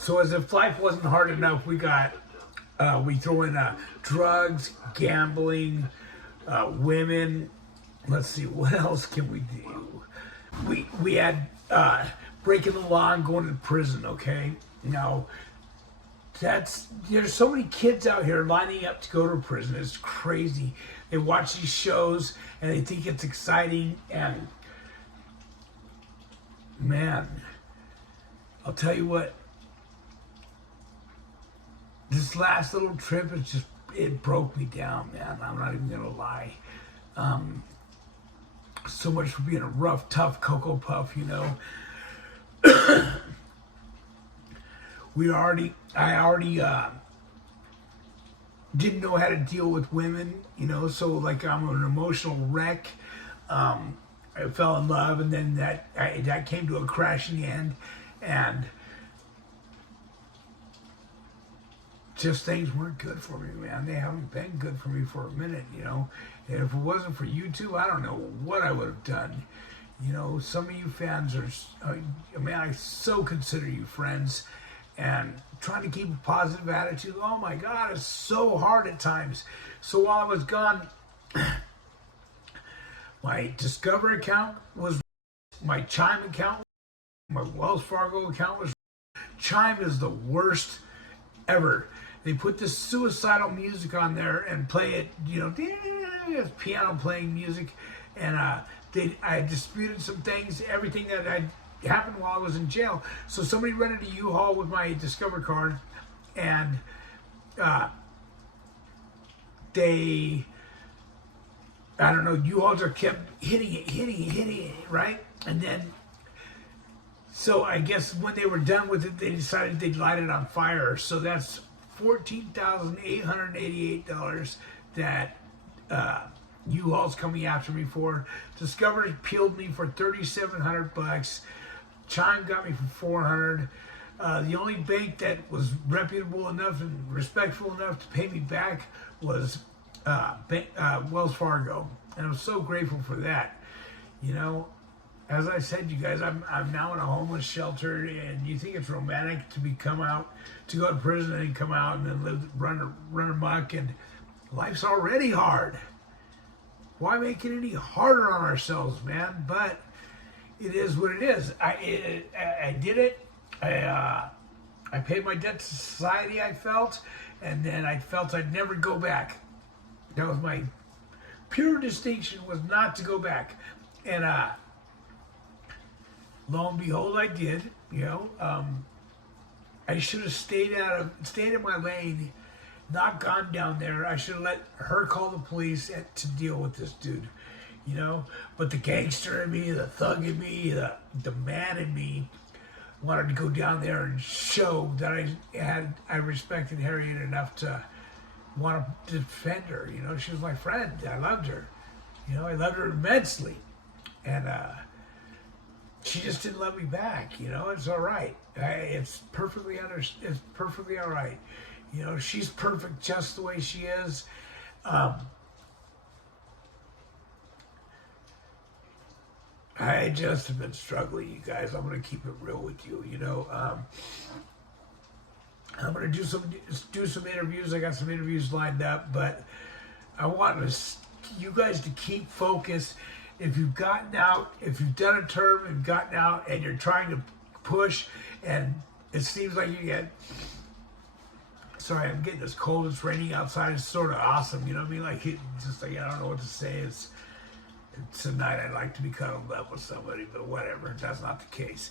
So as if life wasn't hard enough, we throw in drugs, gambling, women. Let's see, what else can we do? We had breaking the law and going to prison. Okay, now there's so many kids out here lining up to go to prison. It's crazy. They watch these shows and they think it's exciting. And man, I'll tell you what. This last little trip it broke me down, man. I'm not even gonna lie. So much for being a rough, tough Cocoa Puff, you know. I already didn't know how to deal with women, you know, so like I'm an emotional wreck. I fell in love, and then that came to a crashing end, and just things weren't good for me, man. They haven't been good for me for a minute, you know. And if it wasn't for you two, I don't know what I would have done. You know, some of you fans man, I so consider you friends, and trying to keep a positive attitude. Oh my God, it's so hard at times. So while I was gone, my Discover account was, my Chime account, my Wells Fargo account was. Chime is the worst ever. They put this suicidal music on there and play it, you know, it's piano playing music, and I disputed some things, everything that happened while I was in jail. So somebody rented a U-Haul with my Discover card, and I don't know, U-Hauls are kept hitting it, right? And then, so I guess when they were done with it, they decided they'd light it on fire. So that's $14,888 that U-Haul's coming after me for. Discover peeled me for $3,700. Chime got me for $400. The only bank that was reputable enough and respectful enough to pay me back was Wells Fargo, and I'm so grateful for that. You know, as I said, you guys, I'm now in a homeless shelter, and you think it's romantic to go to prison and come out and then run amok, and life's already hard. Why make it any harder on ourselves, man? But it is what it is. I did it. I paid my debt to society, I felt, and then I felt I'd never go back. That was my pure distinction, was not to go back. And lo and behold, I did. You know, I should have stayed in my lane, not gone down there. I should have let her call the police to deal with this dude. You know, but the gangster in me, the thug in me, the man in me wanted to go down there and show that I respected Harriet enough to want to defend her. You know, she was my friend. I loved her. You know, I loved her immensely, and she just didn't love me back. You know, it's all right. It's perfectly all right. You know, she's perfect just the way she is. I just have been struggling, you guys. I'm going to keep it real with you. You know, I'm going to do some interviews. I got some interviews lined up, but I want you guys to keep focused. If you've gotten out, if you've done a term and gotten out, and you're trying to push, and it seems like you get. Sorry, I'm getting this cold. It's raining outside. It's sort of awesome. You know what I mean? Like, just like, I don't know what to say. It's tonight I'd like to be cuddled up with somebody, but whatever. That's not the case.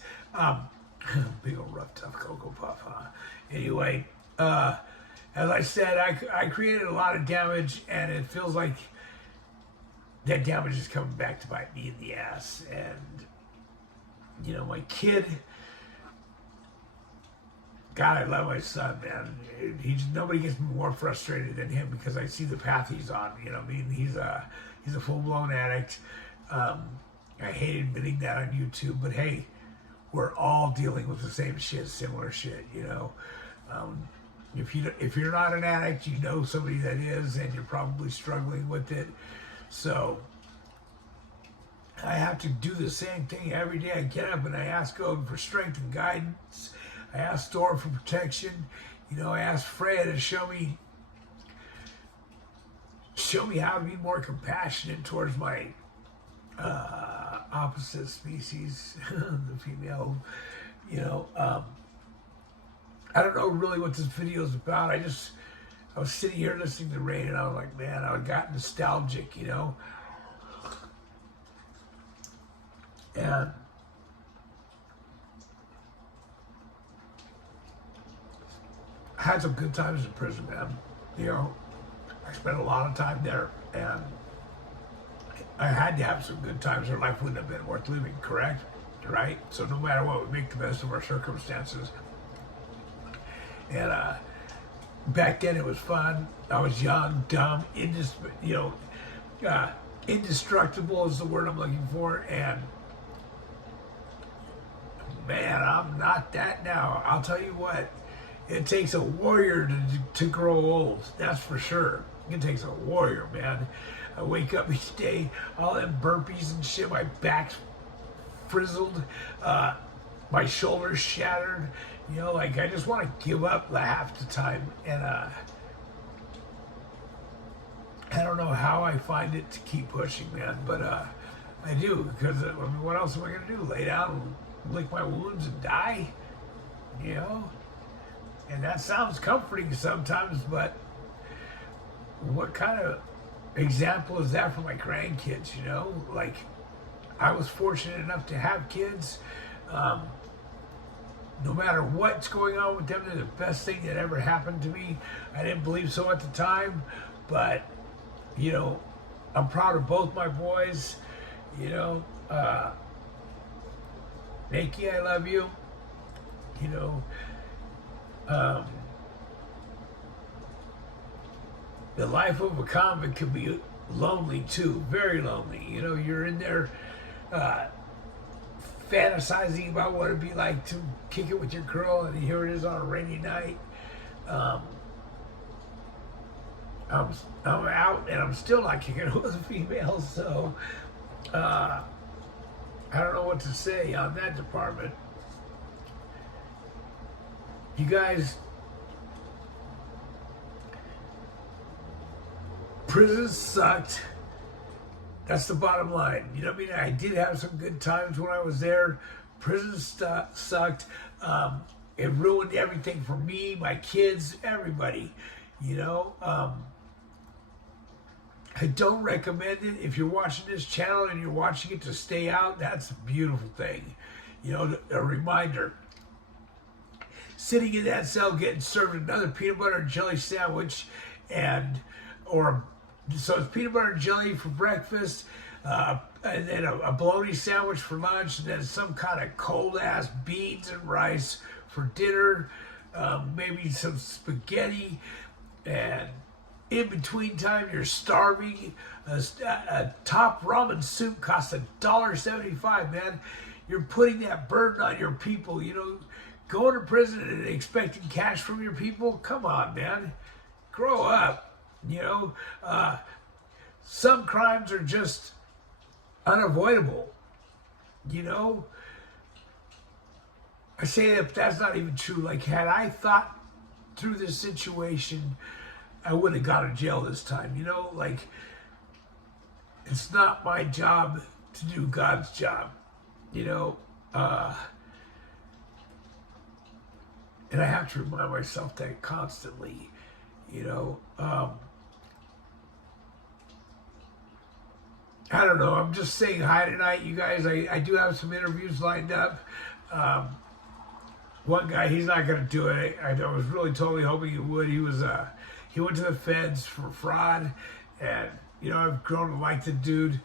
Big old rough, tough Cocoa Puff, huh? Anyway, as I said, I created a lot of damage, and it feels like that damage is coming back to bite me in the ass. And, you know, my kid, God, I love my son, man. Nobody gets me more frustrated than him, because I see the path he's on. You know what I mean? He's a full-blown addict. I hate admitting that on YouTube, but hey, we're all dealing with the same shit, similar shit, you know. If you're not an addict, you know somebody that is, and you're probably struggling with it. So I have to do the same thing every day. I get up and I ask God for strength and guidance. I asked Storm for protection. You know, I asked Freya to show me how to be more compassionate towards my opposite species, the female. You know, I don't know really what this video is about. I was sitting here listening to Rain, and I was like, man, I got nostalgic, you know. And I had some good times in prison, man. You know, I spent a lot of time there, and I had to have some good times, or life wouldn't have been worth living, correct? Right? So no matter what, we make the best of our circumstances. And back then it was fun. I was young, dumb, indestructible is the word I'm looking for. And man, I'm not that now. I'll tell you what, it takes a warrior to grow old. That's for sure. It takes a warrior, man. I wake up each day, all them burpees and shit, my back's frizzled, my shoulders shattered. You know, like I just want to give up half the time. And I don't know how I find it to keep pushing, man, but I do, because I mean, what else am I going to do? Lay down and lick my wounds and die? You know? And that sounds comforting sometimes, but what kind of example is that for my grandkids, you know? Like, I was fortunate enough to have kids. No matter what's going on with them, they're the best thing that ever happened to me. I didn't believe so at the time, but, you know, I'm proud of both my boys. You know, Nikki, I love you. You know, the life of a convict can be lonely too, very lonely. You know, you're in there fantasizing about what it'd be like to kick it with your girl, and here it is on a rainy night. I'm out, and I'm still not kicking it with a female, so I don't know what to say on that department. You guys, prison sucked. That's the bottom line. You know what I mean? I did have some good times when I was there. Prison sucked. It ruined everything for me, my kids, everybody. You know? I don't recommend it. If you're watching this channel and you're watching it to stay out, that's a beautiful thing. You know, a reminder. Sitting in that cell getting served another peanut butter and jelly sandwich, so it's peanut butter and jelly for breakfast, and then a bologna sandwich for lunch, and then some kind of cold-ass beans and rice for dinner, maybe some spaghetti, and in between time you're starving. A top ramen soup costs $1.75, man. You're putting that burden on your people, you know. Going to prison and expecting cash from your people? Come on, man. Grow up. You know, some crimes are just unavoidable. You know, I say that, but that's not even true. Like, had I thought through this situation, I wouldn't have gone to jail this time. You know, like, it's not my job to do God's job. You know, and I have to remind myself that constantly. You know, I don't know. I'm just saying hi tonight, you guys. I do have some interviews lined up. One guy, he's not going to do it. I was really totally hoping he would. He went to the feds for fraud, and you know, I've grown to like the dude,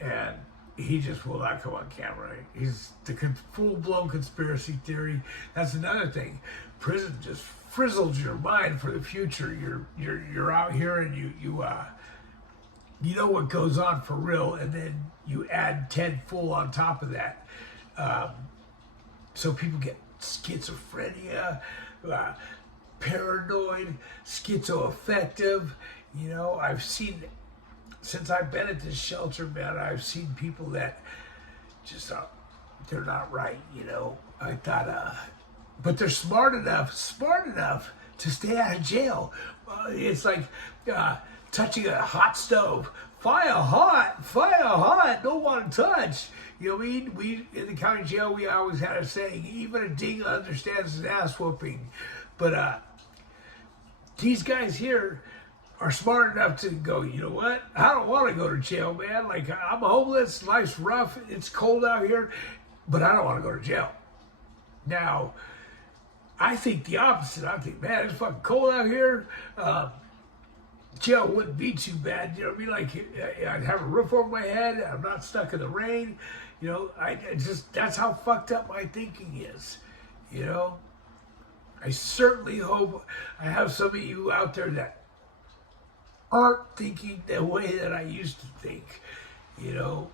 and he just will not come on camera. He's the full-blown conspiracy theory. That's another thing. Prison just frizzles your mind for the future. You're out here and you know what goes on for real, and then you add 10 full on top of that. So people get schizophrenia, paranoid, schizoaffective. You know, I've seen, since I've been at this shelter, man, I've seen people that just they're not right. You know, I thought but they're smart enough to stay out of jail. It's like touching a hot stove. Fire hot, don't want to touch. You know what I mean? We, in the county jail, we always had a saying, even a ding understands an ass whooping. But these guys here are smart enough to go, you know what? I don't want to go to jail, man. Like, I'm homeless, life's rough, it's cold out here, but I don't want to go to jail. Now, I think the opposite. I think, man, it's fucking cold out here. Jail wouldn't be too bad. You know what I mean? Like, I'd have a roof over my head. I'm not stuck in the rain. You know, I just, that's how fucked up my thinking is. You know? I certainly hope I have some of you out there that aren't thinking the way that I used to think. You know?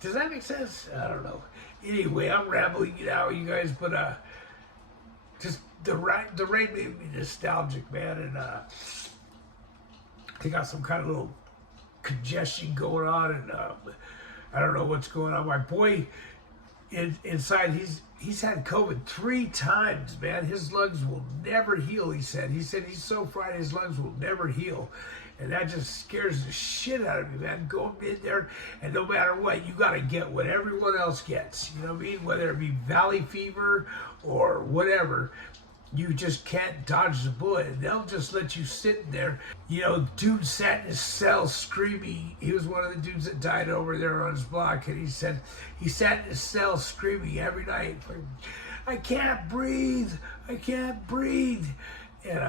Does that make sense? I don't know. Anyway, I'm rambling now, you guys, but just the rain made me nostalgic, man, and they got some kind of little congestion going on, and I don't know what's going on. My boy inside, he's had COVID 3 times, man. His lungs will never heal, he said. He said he's so fried his lungs will never heal. And that just scares the shit out of me, man. Going in there, and no matter what, you got to get what everyone else gets. You know what I mean? Whether it be valley fever or whatever, you just can't dodge the bullet. And they'll just let you sit there. You know, dude sat in his cell screaming. He was one of the dudes that died over there on his block. And he said he sat in his cell screaming every night. I can't breathe. I can't breathe. And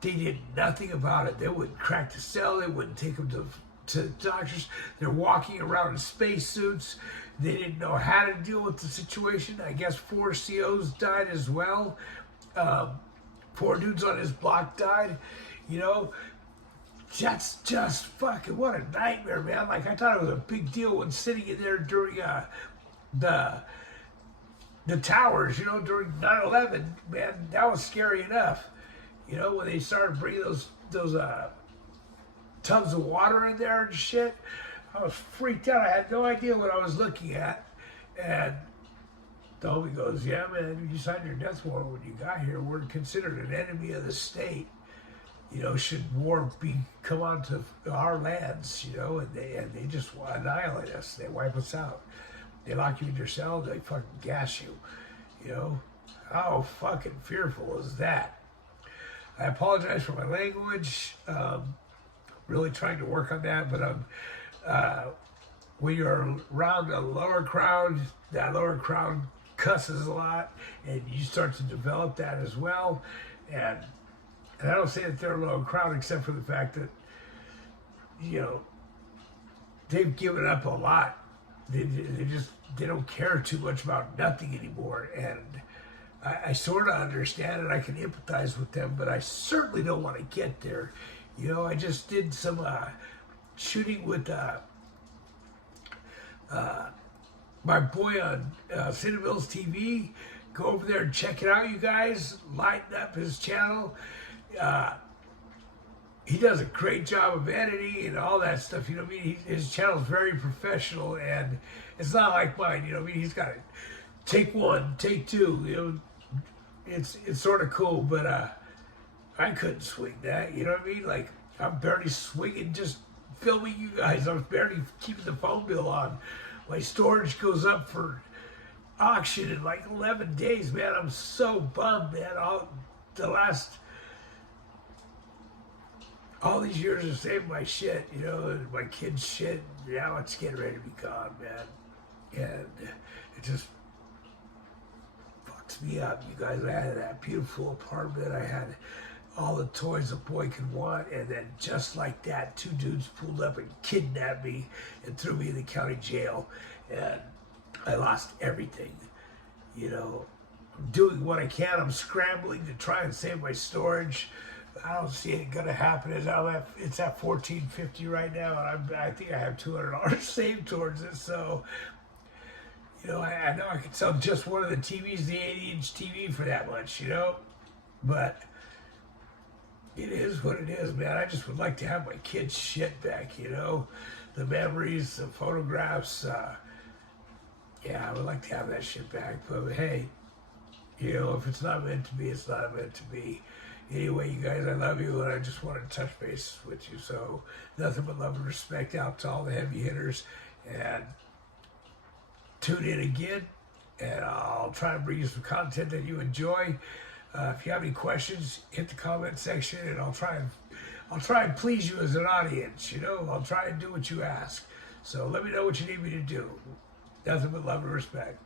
they did nothing about it. They wouldn't crack the cell. They wouldn't take him to doctors. They're walking around in spacesuits. They didn't know how to deal with the situation. I guess 4 COs died as well. 4 dudes on his block died. You know, that's just fucking, what a nightmare, man. Like, I thought it was a big deal when sitting in there during the towers, you know, during 9/11, man, that was scary enough. You know, when they started bringing those tubs of water in there and shit, I was freaked out. I had no idea what I was looking at. And the homie goes, yeah, man, you signed your death warrant when you got here. We're considered an enemy of the state. You know, should war come onto our lands, you know, and they just annihilate us. They wipe us out. They lock you in your cell. They fucking gas you, you know. How fucking fearful is that? I apologize for my language. Really trying to work on that, but when you're around a lower crowd, that lower crowd cusses a lot, and you start to develop that as well. And I don't say that they're a lower crowd, except for the fact that, you know, they've given up a lot. They don't care too much about nothing anymore, and I sort of understand and I can empathize with them, but I certainly don't want to get there. You know, I just did some shooting with my boy on Cinnabills TV. Go over there and check it out, you guys. Lighten up his channel. He does a great job of editing and all that stuff. You know what I mean? His channel's very professional, and it's not like mine. You know what I mean? He's got it. Take 1, take 2. You know, it's sort of cool, but I couldn't swing that. You know what I mean? Like, I'm barely swinging, just filming you guys. I'm barely keeping the phone bill on. My storage goes up for auction in like 11 days, man. I'm so bummed, man. All these years of saving my shit, you know, and my kids' shit, now it's getting ready to be gone, man. And it just fucks me up, you guys. I had that beautiful apartment. I had all the toys a boy could want, and then just like that, 2 dudes pulled up and kidnapped me and threw me in the county jail, and I lost everything. You know, I'm doing what I can. I'm scrambling to try and save my storage. I don't see it gonna happen. It's at $14.50 right now, and I think I have $200 saved towards it. So, you know, I know I could sell just one of the TVs, the 80-inch TV, for that much, you know, but it is what it is, man. I just would like to have my kids' shit back, you know, the memories, the photographs. Yeah, I would like to have that shit back, but hey, You know, if it's not meant to be, it's not meant to be. Anyway, you guys, I love you, and I just wanted to touch base with you. So nothing but love and respect out to all the heavy hitters, and tune in again, and I'll try to bring you some content that you enjoy. If you have any questions, hit the comment section, and I'll try and please you as an audience. You know, I'll try and do what you ask. So let me know what you need me to do. Nothing but love and respect.